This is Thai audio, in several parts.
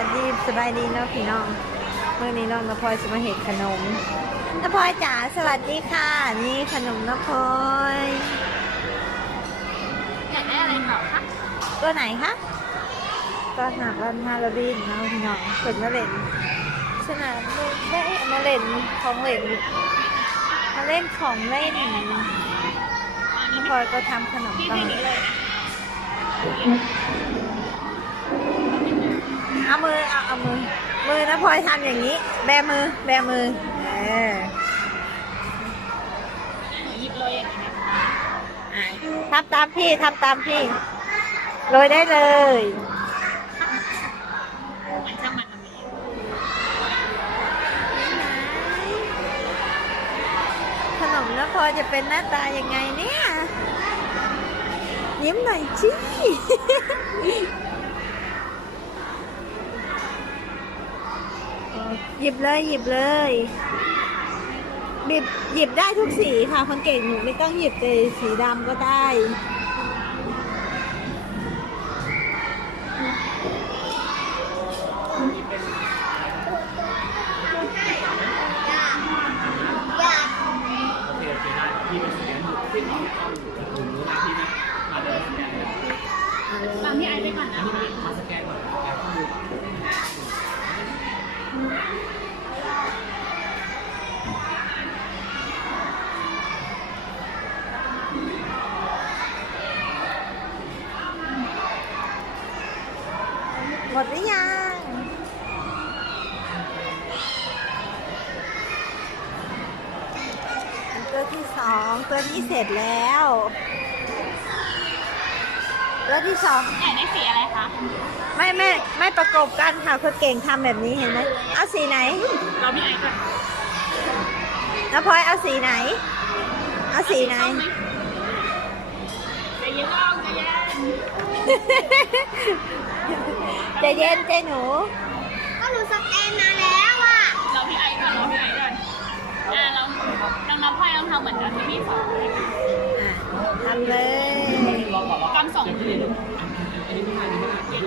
วัสดีสบายดีเนาะพี่น้องเมื่อนี้น้องน้ำพลอยจะมาเห็ดขนมน้ำพลอยจ๋าสวัสดีค่ะนี่ขนมน้ำพลอยอยากได้อะไรเปล่าคะตัวไหนคะก็หนักวันฮาโลวีนเนาะพี่น้องเปิดมาเล่นสนามได้มาเล่นของเล่นมาเล่นของเล่นน้ำพลอยก็ทำขนมปังเอามือนะพลอยทำอย่างนี้แบมือหยิบเลยอย่างนี้นะทำตามพี่โรยได้เลยช่างมันทำไมขนมนะพลอยจะเป็นหน้าตายังไงเนี่ยยิ้มหน่อยจี้หยิบเลยหยิบได้ทุกสีค่ะคนเก่งหนูไม่ต้องหยิบแต่สีดำก็ได้ตามพี่ไอไปก่อนนะมาสแกนก่อนหมดหรือยังตัวที่สองตัวนี้เสร็จแล้วตัวที่สองอยากได้สีอะไรคะไม่ประกบกันค่ะคนเก่งทำแบบนี้เห็นไหมเอาสีไหนเราพี่ไอก่อนแล้วพลอยเอาสีไหนใจเย็นลองใจเย็นใจหนูก็หนูสแกนมาแล้วอ่ะเราพี่ไอก่อนเราน้องพลอยต้องทำเหมือนกันที่พี่สอนทำเลยกำสองเย็น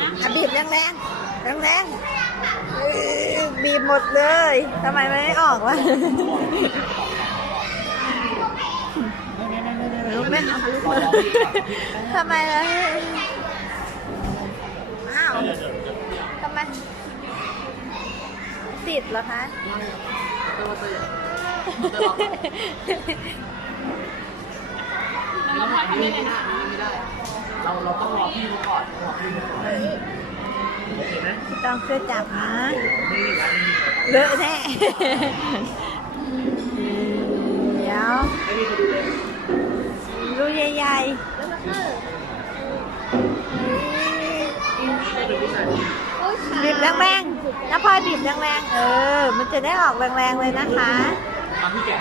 นะบีบแรงบีบหมดเลยทำไมไม่ออกวะลูกแม่ทำไมล่ะอ้าวทำไมติดเหรอคะน้องพลอยทำได้เลยนะไม่ได้เราต้องรอพี่เขาก่อนโอเคไหมต้องช่วยจับนะเลอะแน่เดี๋ยวรูใหญ่ๆบีบแรงๆนะพลอยบีบแรงๆมันจะได้ออกแรงๆเลยนะคะพี่แกะ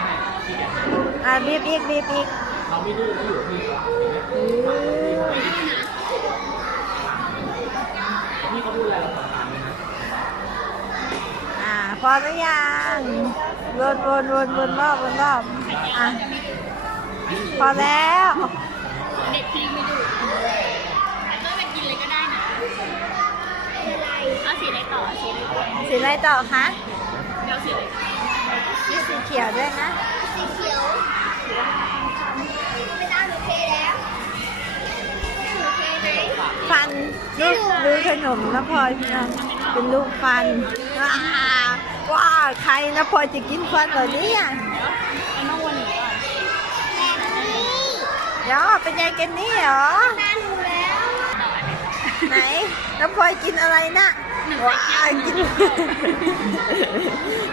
ให้บีบอีกเราไม่ดื้อแล้วอยู่ที่พี่เขาพูดอะไรเราตามเลยนะพอหรือยังวนรอบพอแล้วเด็กพี่ไม่ดูก็ไปกินเลยก็ได้นะเอาสีอะไรต่อสีอะไรต่อคะเดี๋ยวสีอะไรมีสีเขียวด้วยนะสีเขียวไม่ได้หนูเทแล้วหนูเทไหมฟันดูขนมนะพลอยนะเป็นลูกฟันว้าใครนะพลอยจะกินฟันเหรอเนี่ยต้องวนหนีก่อนเดี๋ยวเป็นยายเกนนี่เหรอไหนน้ำพลอยกินอะไรนะว้า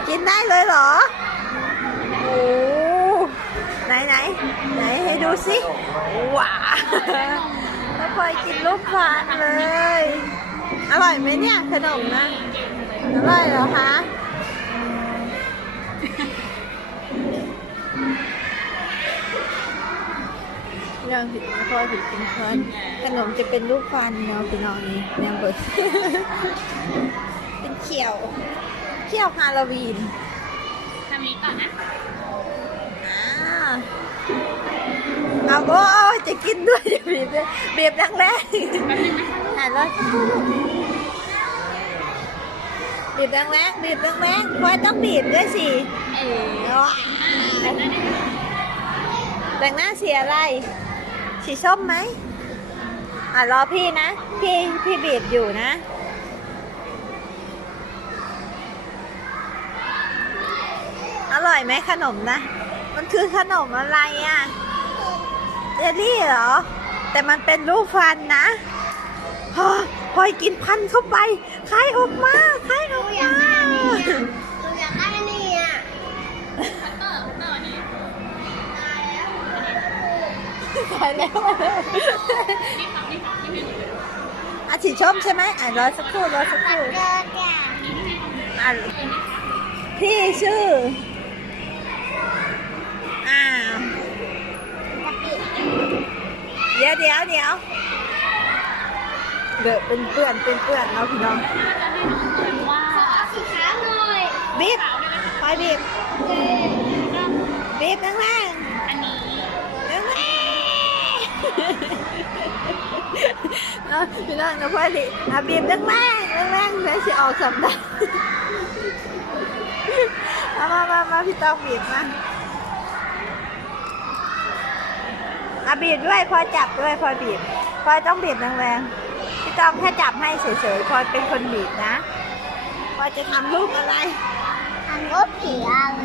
กินได้เลยเหรอโอ้ไหนให้ดูสิว้าน้ำพลอยกินลูกฟันเลยอร่อยไหมเนี่ยขนมนะอร่อยเหรอคะยังผิดนะพอผิดเป็นฟันขนมจะเป็นลูกฟันเนาะพี่น้องนี่ยังเปิดเป็นเขียวฮาโลวีนทำนี้ก่อนนะเอาโอ้จะกินด้วยจะบีบแรงๆหันแล้ว บีบแรงๆบีบแรงๆพลอยต้องบีบด้วยสิว้าวแต่งหน้าสีอะไรสีส้มไหมรอพี่นะพี่บีบอยู่นะอร่อยไหมขนมนะมันคือขนมอะไรอ่ะเจลลี่เหรอแต่มันเป็นรูปฟันนะพลอยกินพันเข้าไปคายออกมาคายออกมา หนูอยากได้นี่อ่ะ คายแล้วสีส้มใช่ไหมรอสักครู่ เกิดเนี่ย พี่ชื่อเดี๋ยวเป็นเปื้อนเนาะพี่น้อง ขอสีขาวหน่อย บีบคอยบีบแรง อันนี้ ๆแรงเนาะพี่น้องนะพ่อดิบีบแรงแล้วสิออกสำได้มาพี่ต้องบีบมาบีบด้วยพอจับด้วยพอบีบพอต้องบีบแรงๆพี่ต้องแค่จับให้เฉยๆพอเป็นคนบีบนะพอจะทำรูปอะไร ทำรูปผีอะไร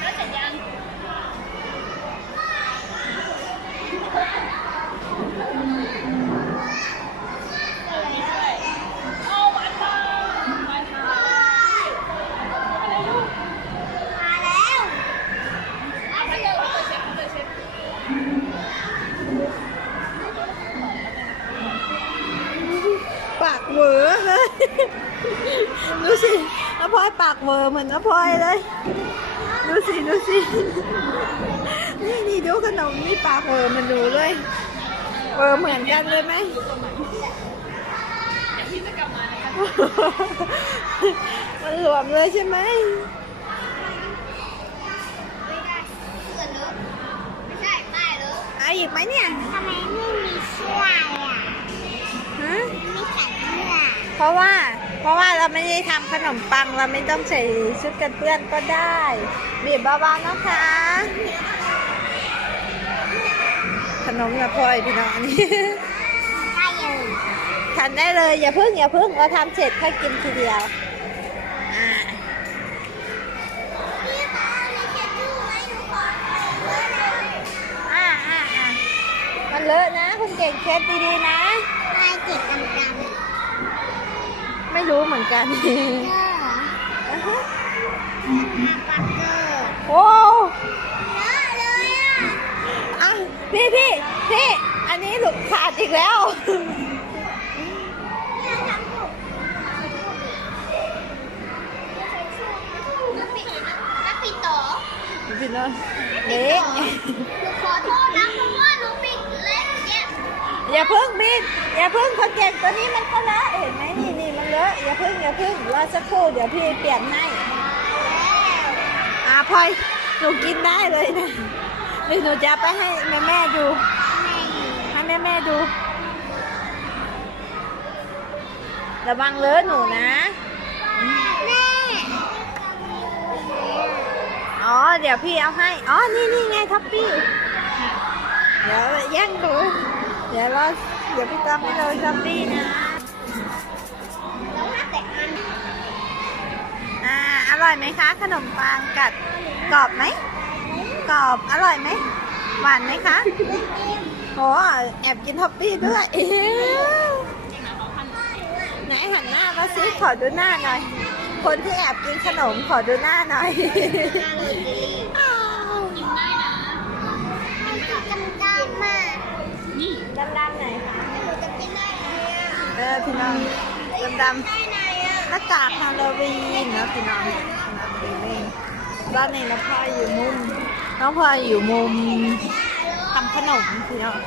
แล้วเสร็จยังโอ้หวานมากหวานมาก มาแล้ว เอาไปเลยเช็คปากเหวอเลยดูสิน้าพลอยปากเหวอเหมือนน้าพลอยเลยดูสินี่ดูขนมนี่ปากเหวอมันดูเลยเหวอเหมือนกันเลยไหม เดี๋ยวพี่จะกลับมานะคะ มันหลวมเลยใช่ไหม ไม่ได้เสื้อเลอะไม่ใช่ป้ายเลอะ เอาอีกไหมเนี่ย ทำไมไม่มีเสื้ออ่ะ ฮะ ไม่ใส่เสื้อ เพราะว่าเราไม่ได้ทำขนมปังเราไม่ต้องใส่ชุดกันเปื้อนก็ได้บีบเบาๆนะคะ ขนมนะพลอยพี่น้องนี่ ได้เลย ทานได้เลยอย่าพึ่งเราทำเสร็จค่อยกินทีเดียวพี่คะมีเช็ดชู่ไหมหนูขอเลอะเลย มันเลอะนะคุณเก่งเช็ดดีๆนะ ลายจิกดำ ไม่รู้เหมือนกัน ๆเกอร์ปักเกอร์ โอ้ เลอะเลยอ่ะ อะพี่อันนี้หลุดขาดอีกแล้ว เนี่ยทำถูกนักปิดต่อ พี่น้องเล็ก หนูขอโทษนะเพราะว่าหนูปิดเล็กเนี่ย อย่าพึ่งบินอย่าพึ่งคนเก่งตัวนี้มันก็เลอะเห็นไหมนี่มันเลอะอย่าพึ่งรอสักครู่เดี๋ยวพี่เปลี่ยนให้พลอยหนูกินได้เลยนะนี่หนูจะไปให้แม่ดูให้แม่ดูระวังเลอะหนูนะ แม่ เดี๋ยวพี่เอาให้นี่ไงท็อปปี้เดี๋ยวแย่งดูเดี๋ยวพี่ตามให้เราท็อปปี้นะ แล้วถ้าแต่อัน อร่อยไหมคะขนมปังกัดกรอบไหมกรอบอร่อยไหมหวานไหมคะโอ้แอบกินท็อปปี้ด้วยไหนหันหน้ามาซิขอดูหน้าหน่อยคนที่แอบกินขนมขอดูหน้าหน่อย น่าเลยดี กินได้นะ มันคือดำๆอ่ะ นี่ ดำๆไหนคะ หนูจะกินได้ไงอ่ะ พี่น้องดำ ได้ไงอ่ะ ๆหน้ากากฮาโลวีนนะพี่น้องบ้านนี้น้องพลอยอยู่มุมทำขนมพี่น้อง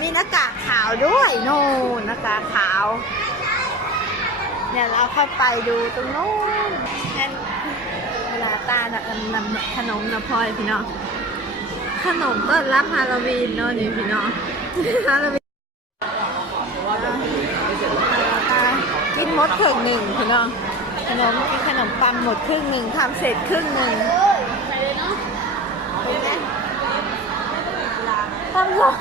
มีหน้ากากขาวด้วยโน่นหน้ากากขาว เดี๋ยวเราเข้าไปดูตรงโน้นนั่นเวลาตาดักนำขนมนะพลอยพี่น้องขนมต้อนรับฮาโลวีนเนาะนี่พี่น้องฮาโลวีนกินหมดครึ่งหนึ่งพี่น้องขนมกินขนมปังหมดครึ่งหนึ่งทำเสร็จครึ่งหนึ่ง ไปเลยเนาะ เห็นไหมทำหลง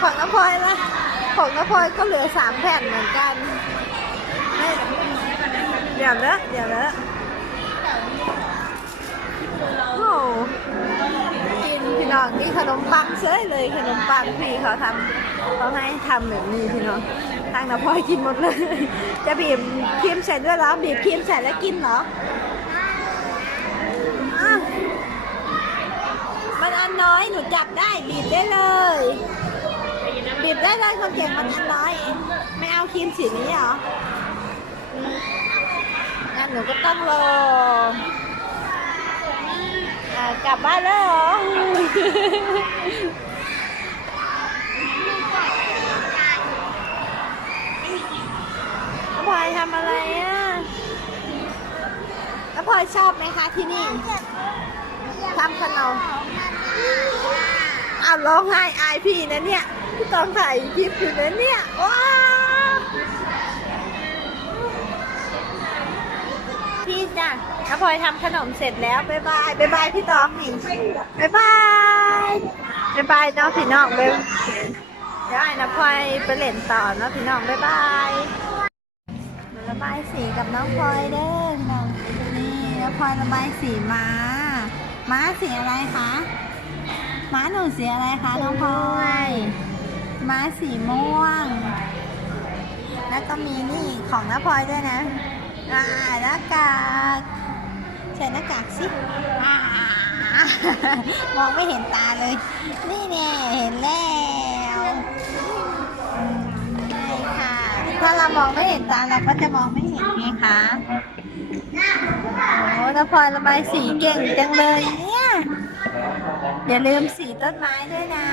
ของน้ำพลอยนะของน้ำพลอยก็เหลือ3 แผ่นเหมือนกันเดี๋ยวเลอะโอ้กินพี่น้องกินขนมปังเฉยเลยขนมปังพี่เขาให้ทำแบบนี้พี่น้องทางน้ำพลอยกินหมดเลยจะบีบครีมใส่ด้วยเหรอบีบครีมใส่แล้วกินเหรอมันอันน้อยหนูจับได้บีบได้เลยบีบได้เลยคนเก่งมันอันน้อยไม่เอาครีมสีนี้เหรองั้นหนูก็ต้องรอกลับบ้านแล้วเหรอพลอยทำอะไรอ่ะแล้วพลอยชอบไหมคะที่นี่ทำขนมอ้าวร้องไห้อายพี่นะเนี่ยพี่ต้องถ่ายคลิปอยู่นะเนี่ยว้าพี่จ้ะน้าพลอยทำขนมเสร็จแล้วบ๊ายบายบ๊ายบายพี่ตองนี่บ๊ายบายบ๊ายบายเนาะพี่น้องเดี๋ยวไอ้น้าพลอยไปเล่นต่อเนาะพี่น้องบ๊ายบายระบายสีกับน้องพลอยเด้อพี่น้องนี่น้องพลอยระบายสีม้าสีอะไรคะม้าหนูสีอะไรคะน้องพลอยม้าสีม่วงแล้วก็มีนี่ของน้าพลอยด้วยนะหน้ากากใส่หน้ากากสิมองไม่เห็นตาเลยนี่แน่เห็นแล้วใช่ค่ะถ้าเรามองไม่เห็นตาเราก็จะมองไม่เห็นไงคะโอ้น้าพลอยระบายสีเก่งจังเลยเนี่ยอย่าลืมสีต้นไม้ด้วยนะ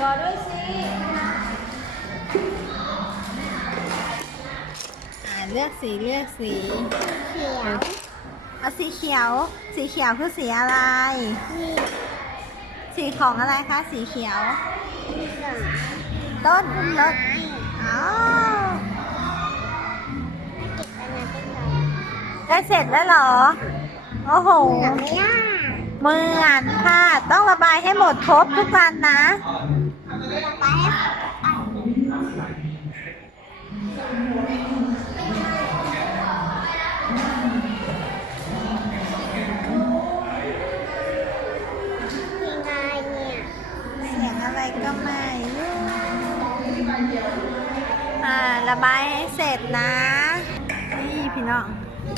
รอด้วยสิเลือกสีเอาสีเขียวคือสีอะไรสีของอะไรคะสีเขียวต้นอ๋อได้เสร็จแล้วเหรอโอ้โหเหมือนค่ะต้องระบายให้หมดครบทุกวันนะเสียงอะไรก็ไม่รู้ระบายให้เสร็จนะนี่พี่น้อง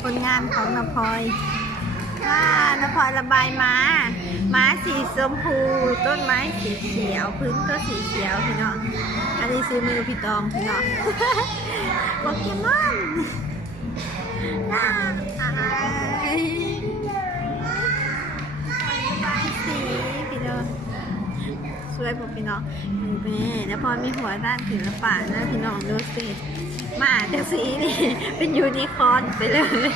ผลงานของน้าพลอยน้าพลอยระบายม้าสีชมพูต้นไม้สีเขียวพื้นก็สีเขียวพี่น้องอันนี้ซื้อมือพี่ตองพี่น้องโปเกมอนระบายสีพี่น้องสวยผมพี่น้องแม่น้าพลอยมีหัวด้านศิลปะนะพี่น้องดูสิมาจากสีนี่เป็นยูนิคอร์นไปเลย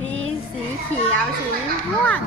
มีสีเขียวสีม่วง